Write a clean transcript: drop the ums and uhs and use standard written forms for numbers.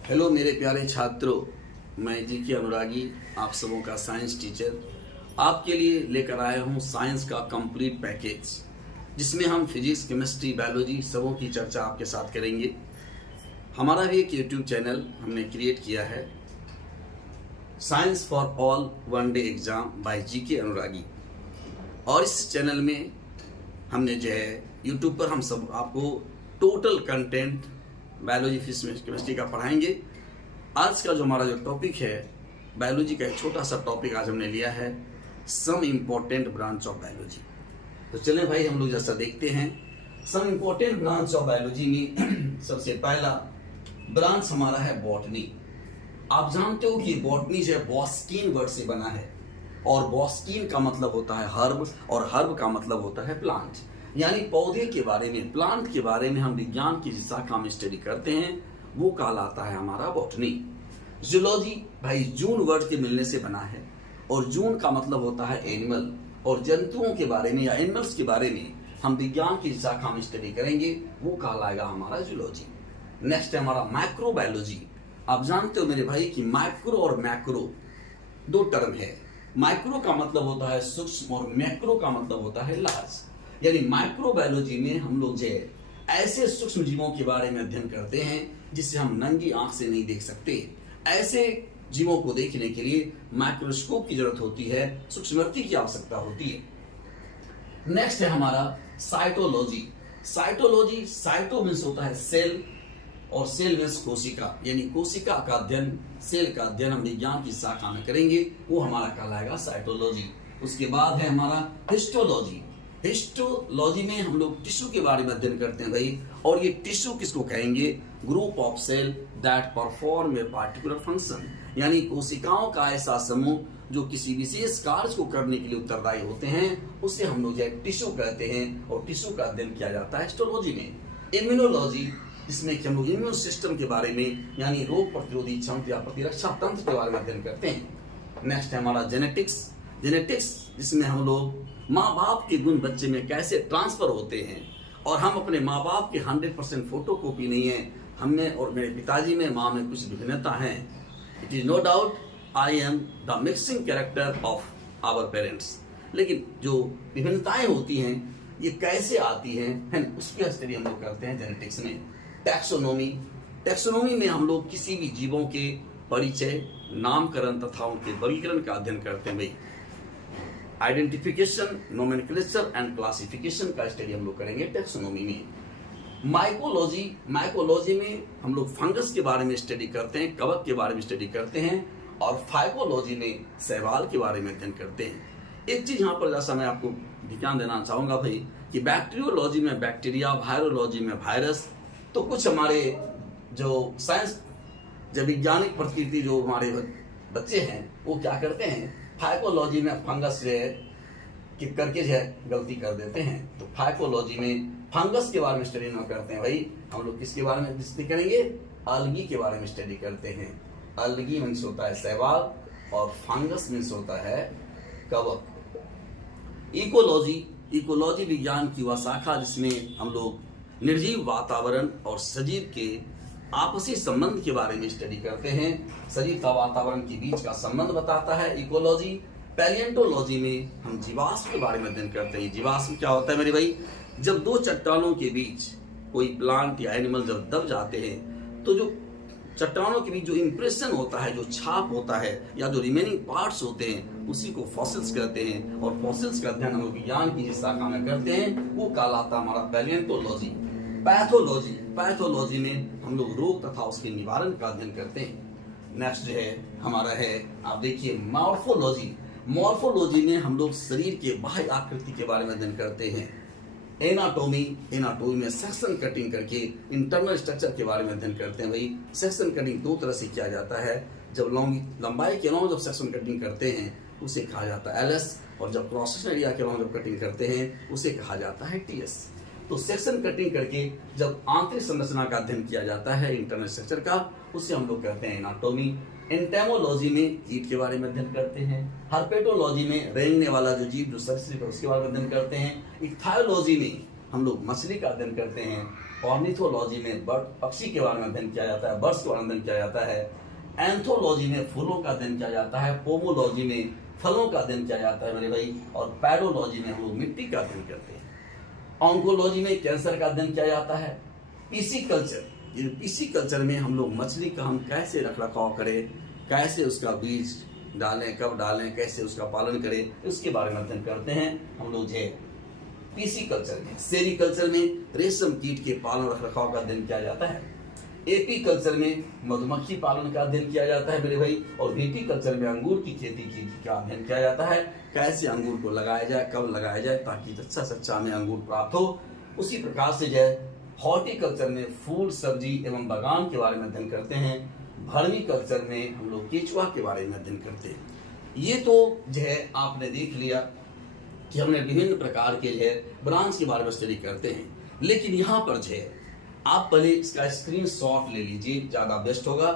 Hello मेरे प्यारे छात्रों, मैं जी के अनुरागी आप सबों का साइंस टीचर आपके लिए लेकर आया हूँ साइंस का कंप्लीट पैकेज, जिसमें हम फिजिक्स, केमिस्ट्री, बायोलॉजी सबों की चर्चा आपके साथ करेंगे। हमारा भी एक यूट्यूब चैनल हमने क्रिएट किया है, science for all one day exam by G K Anuragi. और इस चैनल में हमने जो है यूट्यूब पर हम सब आपको total content biology, physics, chemistry का पढ़ाएंगे। आज का जो हमारा जो टॉपिक है बायोलॉजी का एक छोटा सा टॉपिक आज हमने लिया है, some important branch of biology. तो चलें भाई हम लोग जैसा देखते हैं some important branch of biology में सबसे पहला ब्रांच हमारा है बॉटनी। आप जानते हो कि बॉटनी जो है बॉस्कीन वर्ड से बना है, और बॉस्कीन का मतलब होता है हर्ब, और हर्ब का मतलब होता है प्लांट, यानी पौधे के बारे में, प्लांट के बारे में हम विज्ञान की जिस शाखा में स्टडी करते हैं वो कहलाता है हमारा बॉटनी। जूलॉजी भाई जून वर्ड के मिलने से बना है, और जून का मतलब होता है एनिमल, और जंतुओं के बारे में या एनिमल्स के बारे में हम विज्ञान की शाखा में स्टडी करेंगे वो कहलाएगा हमारा जूलॉजी। नेक्स्ट है हमारा माइक्रोबायोलॉजी। आप जानते हो मेरे भाई कि माइक्रो और मैक्रो दो टर्म है। माइक्रो का मतलब होता है सूक्ष्म और मैक्रो का मतलब होता है लार्ज। यानी माइक्रोबायोलॉजी में हम लोग जो है ऐसे सूक्ष्म जीवों के बारे में अध्ययन करते हैं जिसे हम नंगी आंख से नहीं देख सकते। ऐसे जीवों को देखने के लिए माइक्रोस्कोप की जरूरत होती है, सूक्ष्मदर्शी की आवश्यकता होती है। नेक्स्ट है हमारा साइटोलॉजी। साइटोलॉजी, साइटो मीन्स होता है सेल, और सेल मीन्स कोशिका, यानी कोशिका का अध्ययन, सेल का अध्ययन हम विज्ञान की शाखा में करेंगे, वो हमारा कहलाएगा साइटोलॉजी। उसके बाद है हमारा हिस्टोलॉजी। हिस्टोलॉजी में हम लोग टिश्यू के बारे में अध्ययन करते हैं भाई, और ये टिश्यू किसको कहेंगे? Group of cell that perform a particular function, यानी कोशिकाओं का ऐसा समूह जो किसी विशेष कार्य को करने के लिए उत्तरदायी होते हैं, उसे हम लोग जो है टिश्यू कहते हैं, और टिश्यू का अध्ययन किया जाता है हिस्टोलॉजी में। इम्यूनोलॉजी, जिसमें कि हम लोग इम्यून सिस्टम के बारे में यानी रोग प्रतिरोधी क्षमता या प्रतिरक्षा तंत्र के बारे में अध्ययन करते हैं। नेक्स्ट है हमारा जेनेटिक्स। जेनेटिक्स जिसमें हम लोग माँ बाप के गुण बच्चे में कैसे ट्रांसफर होते हैं, और हम अपने माँ बाप के 100% फोटोकॉपी नहीं है, हमें और मेरे पिताजी में, माँ में कुछ विभिन्नता है। It is no doubt I am the mixing character of our parents. लेकिन जो विभिन्नताएं होती हैं ये कैसे आती हैं उसकी स्टडी हम लोग करते हैं जेनेटिक्स में। टैक्सोनॉमी, टैक्सोनॉमी में हम लोग किसी भी जीवों के परिचय, नामकरण तथा उनके वर्गीकरण का अध्ययन करते हैं भाई। आइडेंटिफिकेशन, नोमेनक्लेचर एंड क्लासिफिकेशन का स्टडी हम लोग करेंगे टैक्सोनॉमी में। माइकोलॉजी, माइकोलॉजी में हम लोग फंगस के बारे में स्टडी करते हैं, कवक के बारे में स्टडी करते हैं, और फाइकोलॉजी में शैवाल के बारे में अध्ययन करते हैं। एक चीज यहाँ पर जैसा मैं आपको ध्यान देना चाहूंगा भाई कि बैक्टीरियोलॉजी में बैक्टीरिया, वायरोलॉजी में वायरस, तो कुछ हमारे जो साइंस, जब वैज्ञानिक प्रकृति जो हमारे बच्चे हैं वो क्या करते हैं, फाइकोलॉजी में फंगस जो है कि करके जो है गलती कर देते हैं। तो फाइकोलॉजी में फंगस के बारे में स्टडी ना करते हैं भाई, हम लोग किसके बारे में स्टडी करेंगे? अलगी के बारे में स्टडी करते हैं। अलगी मीन्स होता है शैवाल, और फंगस मीन्स होता है कवक। इकोलॉजी, इकोलॉजी विज्ञान की वह शाखा जिसमें हम लोग निर्जीव वातावरण और सजीव के आपसी संबंध के बारे में स्टडी करते हैं। सजीव का वातावरण के बीच का संबंध बताता है इकोलॉजी। पैलिएंटोलॉजी में हम जीवाश्म के बारे में अध्ययन करते हैं। जीवाश्म क्या होता है मेरे भाई? जब दो चट्टानों के बीच कोई प्लांट या एनिमल जब दब जाते हैं तो जो चट्टानों के बीच जो इंप्रेशन होता है, जो छाप होता है, या जो रिमेनिंग पार्ट्स होते हैं, उसी को फॉसिल्स कहते हैं। और फॉसिल्स का अध्ययन हम लोग विज्ञान की जिस शाखा में करते हैं वो कहलाता है हमारा पैलिएंटोलॉजी। पैथोलॉजी, पैथोलॉजी में हम लोग रोग तथा उसके निवारण का अध्ययन करते हैं। नेक्स्ट जो है हमारा है, आप देखिए मॉर्फोलॉजी। मॉर्फोलॉजी में हम लोग शरीर के बाह्य आकृति के बारे में अध्ययन करते हैं। एनाटोमी, एनाटोमी में सेक्शन कटिंग करके इंटरनल स्ट्रक्चर के बारे में अध्ययन करते हैं भाई। सेक्शन कटिंग दो तरह से किया जाता है, जब लंबाई के अलॉन्ग जब सेक्शन कटिंग करते हैं उसे कहा जाता है एलएस, और जब क्रॉस सेक्शन एरिया के अलॉन्ग जब कटिंग करते हैं उसे कहा जाता है टीएस। तो सेक्शन कटिंग करके जब आंतरिक संरचना का अध्ययन किया जाता है, इंटरनल स्ट्रक्चर का, उसे हम लोग कहते हैं एनाटोमी। एंटेमोलॉजी में कीट के बारे में अध्ययन करते हैं। हर्पेटोलॉजी में रेंगने वाला जो जीव जो सरीसृप है उसके बारे में अध्ययन करते हैं। इक्थायोलॉजी में हम लोग मछली का अध्ययन करते हैं। ऑर्निथोलॉजी में बर्ड पक्षी के बारे में अध्ययन किया जाता है, बर्ड्स के बारे में अध्ययन किया जाता है। एंथोलॉजी में फूलों का अध्ययन किया जाता है। पोमोलॉजी में फलों का अध्ययन किया जाता है मेरे भाई। और पैडोलॉजी में हम लोग मिट्टी का अध्ययन करते हैं। ऑन्कोलॉजी में कैंसर का अध्ययन किया जाता है। पीसी कल्चर में हम लोग मछली का हम कैसे रख रखाव करें, कैसे उसका बीज डालें, कब डालें, कैसे उसका पालन करें, उसके बारे में अध्ययन करते हैं हम लोग जो पीसी कल्चर में। सेरीकल्चर में रेशम कीट के पालन रख रखाव का अध्ययन किया जाता है। एपी कल्चर में मधुमक्खी पालन का अध्ययन किया जाता है मेरे भाई। और वीटी कल्चर में अंगूर की खेती का अध्ययन किया जाता है, कैसे अंगूर को लगाया जाए, कब लगाया जाए ताकि अच्छा से अच्छा में अंगूर प्राप्त हो। उसी प्रकार से जो है हॉर्टिकल्चर में फूल, सब्जी एवं बागान के बारे में अध्ययन करते हैं। भर्मी कल्चर में हम लोग केचुआ के बारे में अध्ययन करते हैं। ये तो जो है आपने देख लिया कि हमने विभिन्न प्रकार के जो है ब्रांच के बारे में स्टडी करते हैं। लेकिन यहाँ पर जो है आप पहले इसका स्क्रीनशॉट ले लीजिए, ज्यादा बेस्ट होगा।